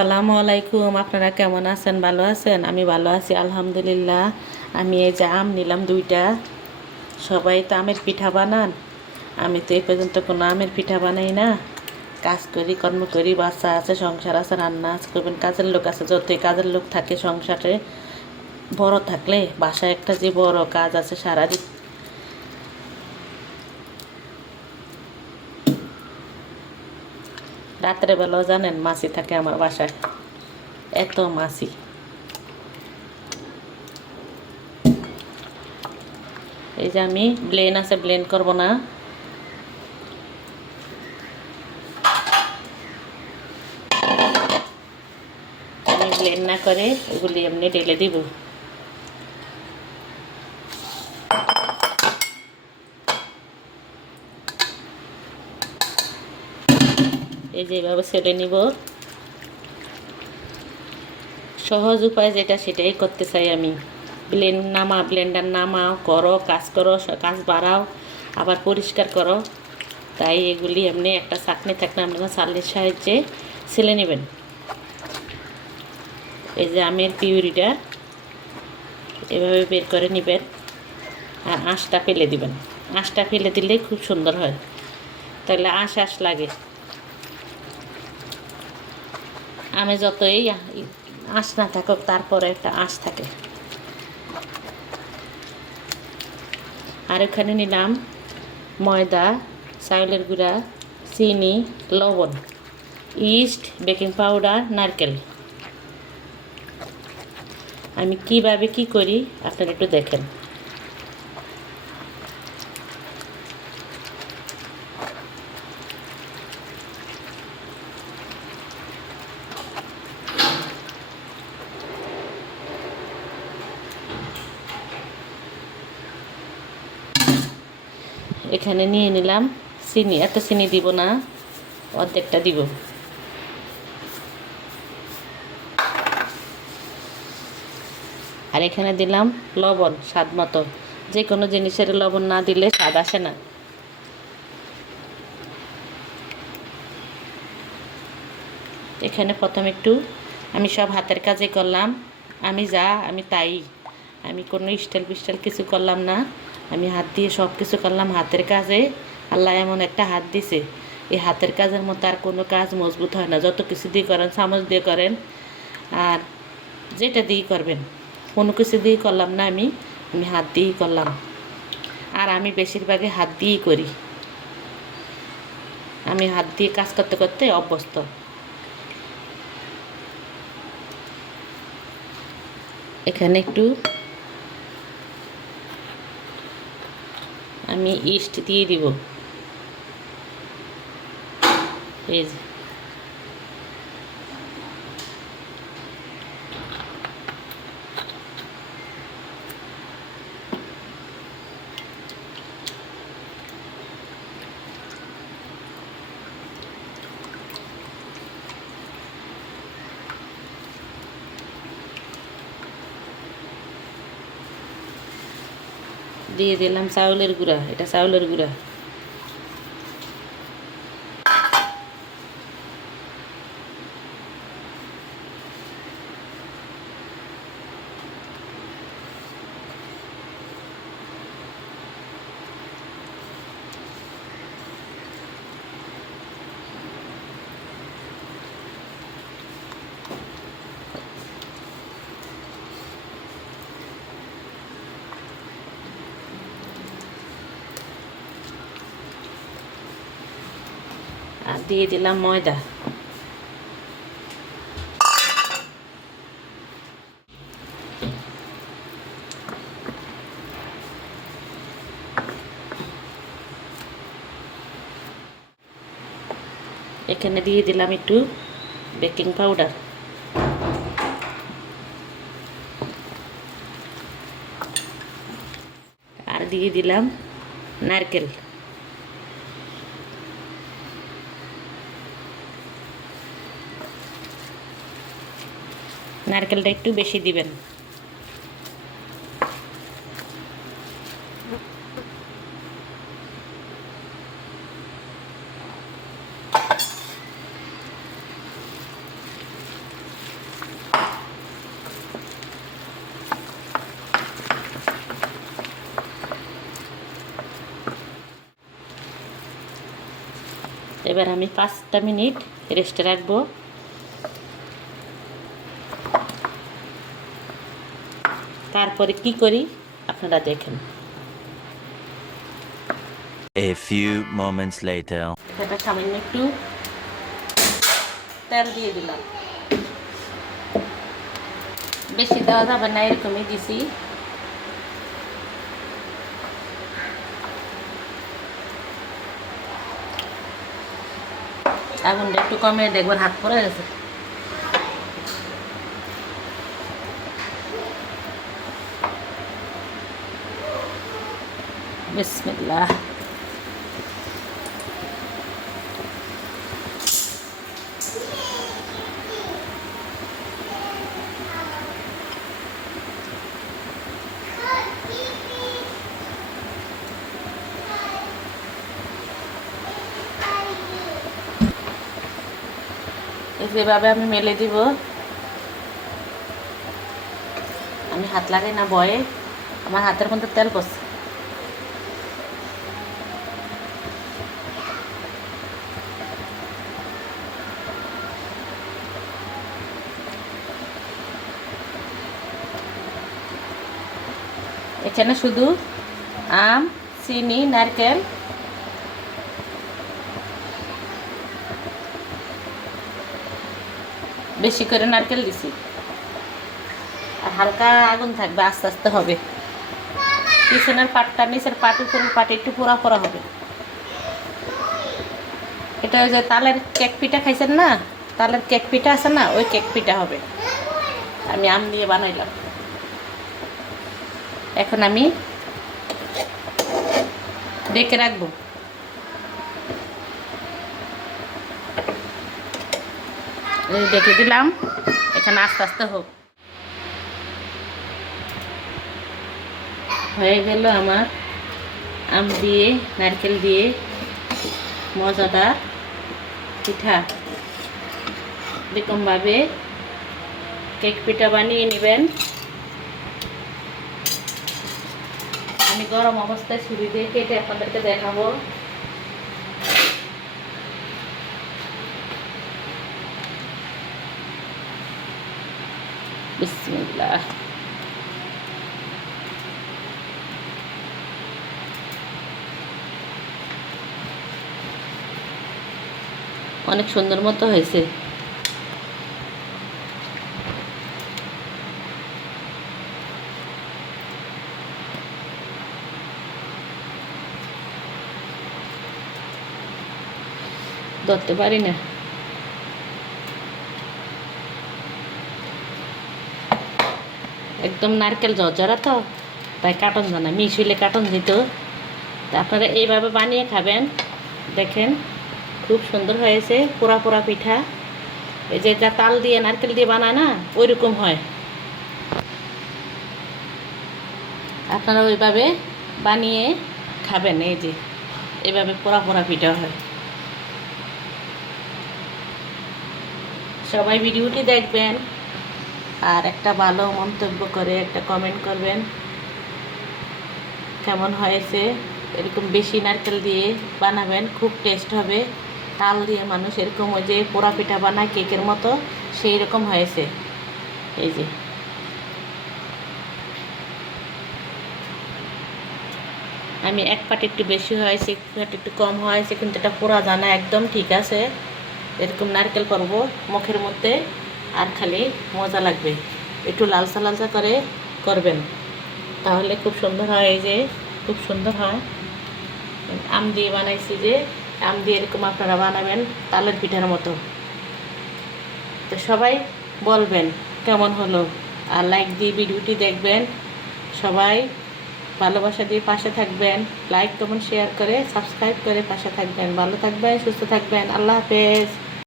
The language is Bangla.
আসসালামু আলাইকুম। আপনারা কেমন আছেন? ভালো আছেন? আমি ভালো আছি আলহামদুলিল্লাহ। আমি এই যে আম নিলাম 2টা। সবাই তো আমের পিঠা বানান, আমি তো এই পর্যন্ত কোনো আমের পিঠা বানাই না। কাজ করি, কর্ম করি, বাচ্চা আছে, সংসার আছে, রান্না আছে, করবেন, কাজের লোক আছে। যতই কাজের লোক থাকে সংসারে, বড় থাকলে বাসায় একটা যে বড় কাজ আছে সারাদিন। রাত্রেবেলাও জানেন মাছি থাকে আমার বাসায়, এত মাছি। এই যে আমি ব্লেন্ড আছে, ব্লেন্ড করব না। আমি ব্লেন্ড না করে ওগুলি এমনি ঢেলে দিব। এই যে এইভাবে ছেড়ে নিব। সহজ উপায় যেটা সেটাই করতে চাই আমি। ব্লেন্ডার নামাও, করো, কাজ করো, কাজ বাড়াও, আবার পরিষ্কার করো। তাই এগুলি এমনি একটা চাটনি থাকলে আপনারা চালের সাহায্যে ছেলে নেবেন। এই যে আমের পিউরিটা এভাবে বের করে নেবেন, আর আঁশটা ফেলে দিবেন। আঁশটা ফেলে দিলেই খুব সুন্দর হয়, তাহলে আঁশ লাগে। আমে যতই আঁশ না থাকুক, তারপরে একটা আঁশ থাকে। আর এখানে নিলাম ময়দা, চাউলের গুঁড়া, চিনি, লবণ, ইস্ট, বেকিং পাউডার, নারকেল। আমি কিভাবে কি করি আপনারা একটু দেখেন। এখানে নিয়ে নিলাম চিনি। এত চিনি দিব না, অর্ধেকটা দিব। আর এখানে দিলাম লবণ স্বাদ মতো। যে কোনো জিনিসের লবণ না দিলে স্বাদ আসে না। এখানে প্রথমে একটু আমি সব হাতের কাজে করলাম। আমি তাই, আমি কোনো স্টাইল পিস্টাইল কিছু করলাম না। আমি হাত দিয়ে সব কিছু করলাম হাতের কাজে। আল্লাহ এমন একটা হাত দিছে, এই হাতের কাজের মতো আর কোনো কাজ মজবুত হয় না। যত কিছু দিয়ে করেন, চামচ দিয়ে করেন আর যেটা দিয়েই করবেন, কোনো কিছু দিয়ে করলাম না। আমি হাত দিয়েই করলাম। আর আমি বেশিরভাগই হাত দিয়েই করি। আমি হাত দিয়ে কাজ করতে করতে অভ্যস্ত। এখানে একটু আমি ইস্ট দিয়ে দিব। এই যে দিয়ে দিলাম চাউলের গুঁড়া। এটা চাউলের গুঁড়া। আর দিয়ে দিলাম ময়দা। এখানে দিয়ে দিলাম একটু বেকিং পাউডার। আর দিয়ে দিলাম নারকেল। নারকেলটা একটু বেশি দিবেন। এবার আমি 5টা মিনিট রেস্টে রাখবো। তারপরে কি করি আপনারা দেখেন। A few moments later. এটা সামান্য একটু তেল দিয়ে দিলাম, বেশি দেওয়া যাবে না, এরকমই দিছি। আগুনটা একটু কমে দেখবার হাত পড়ে গেছে। বিসমিল্লাহ। যেভাবে আমি মেলে দিব, আমি হাত লাগাই না ভয়ে, আমার হাতের মধ্যে তেল পড়ছে। এখানে শুধু আম, চিনি, নারকেল, বেশি করে নারকেল দিছি, আর হালকা আগুন থাকবে, আস্তে আস্তে হবে। পিছনের পাটটা নিচের পাট, উপরের পাটে একটু পোড়া পোড়া হবে। এটা ওই যে তালের কেক পিঠা খাইছেন না, তালের কেক পিঠা আছে না, ওই কেক পিঠা হবে। আমি আম দিয়ে বানাইলাম। এখন আমি ডেকে রাখবো। ডেকে দিলাম, এখানে আস্তে আস্তে হোক। হয়ে গেল আমার আম দিয়ে নারকেল দিয়ে মজাদার পিঠা। এরকমভাবে কেক পিঠা বানিয়ে নেবেন। আমি গরম অবস্থায় ছুরি দিয়ে কেটে আপনাদেরকে দেখাবো। বিসমিল্লাহ। অনেক সুন্দর মতো হয়েছে। ধরতে পারি না। একদম নারকেল ঝরঝরা তো, তাই কাটন জানা, মিশিলে কাটন দিত। আপনারা এইভাবে বানিয়ে খাবেন, দেখেন খুব সুন্দর হয়েছে। পোড়া পোড়া পিঠা, এই যে যা তাল দিয়ে নারকেল দিয়ে বানায় না, ওই রকম হয়। আপনারা ওইভাবে বানিয়ে খাবেন। এই যে এইভাবে পোড়া পোড়া পিঠা হয়। সবাই ভিডিওটি দেখবেন আর একটা ভালো মন্তব্য করে একটা কমেন্ট করবেন কেমন হয়েছে। এরকম বেশি নারকেল দিয়ে বানাবেন, খুব টেস্ট হবে। তাল দিয়ে মানুষ এরকম ওই যে পোড়া পিঠা বানায় কেকের মতো, সেই রকম হয়েছে। এই যে আমি এক পাট একটু বেশি হয়েছে, এক পাট একটু কম হয়েছে, কিন্তু এটা পোড়া জানা একদম ঠিক আছে। এরকম নারকেল করবো মুখের মধ্যে, আর খালি মজা লাগবে। একটু লালচা লালচা করে করবেন, তাহলে খুব সুন্দর হয়। এই যে খুব সুন্দর হয়। আম দিয়ে বানাইছি, যে আম দিয়ে এরকম আপনারা বানাবেন তালের পিঠার মতো। তো সবাই বলবেন কেমন হলো, আর লাইক দিয়ে ভিডিওটি দেখবেন। সবাই ভালোবাসা দিয়ে পাশে থাকবেন, লাইক কমেন্ট শেয়ার করে সাবস্ক্রাইব করে পাশে থাকবেন। ভালো থাকবেন, সুস্থ থাকবেন। আল্লাহ হাফেজ।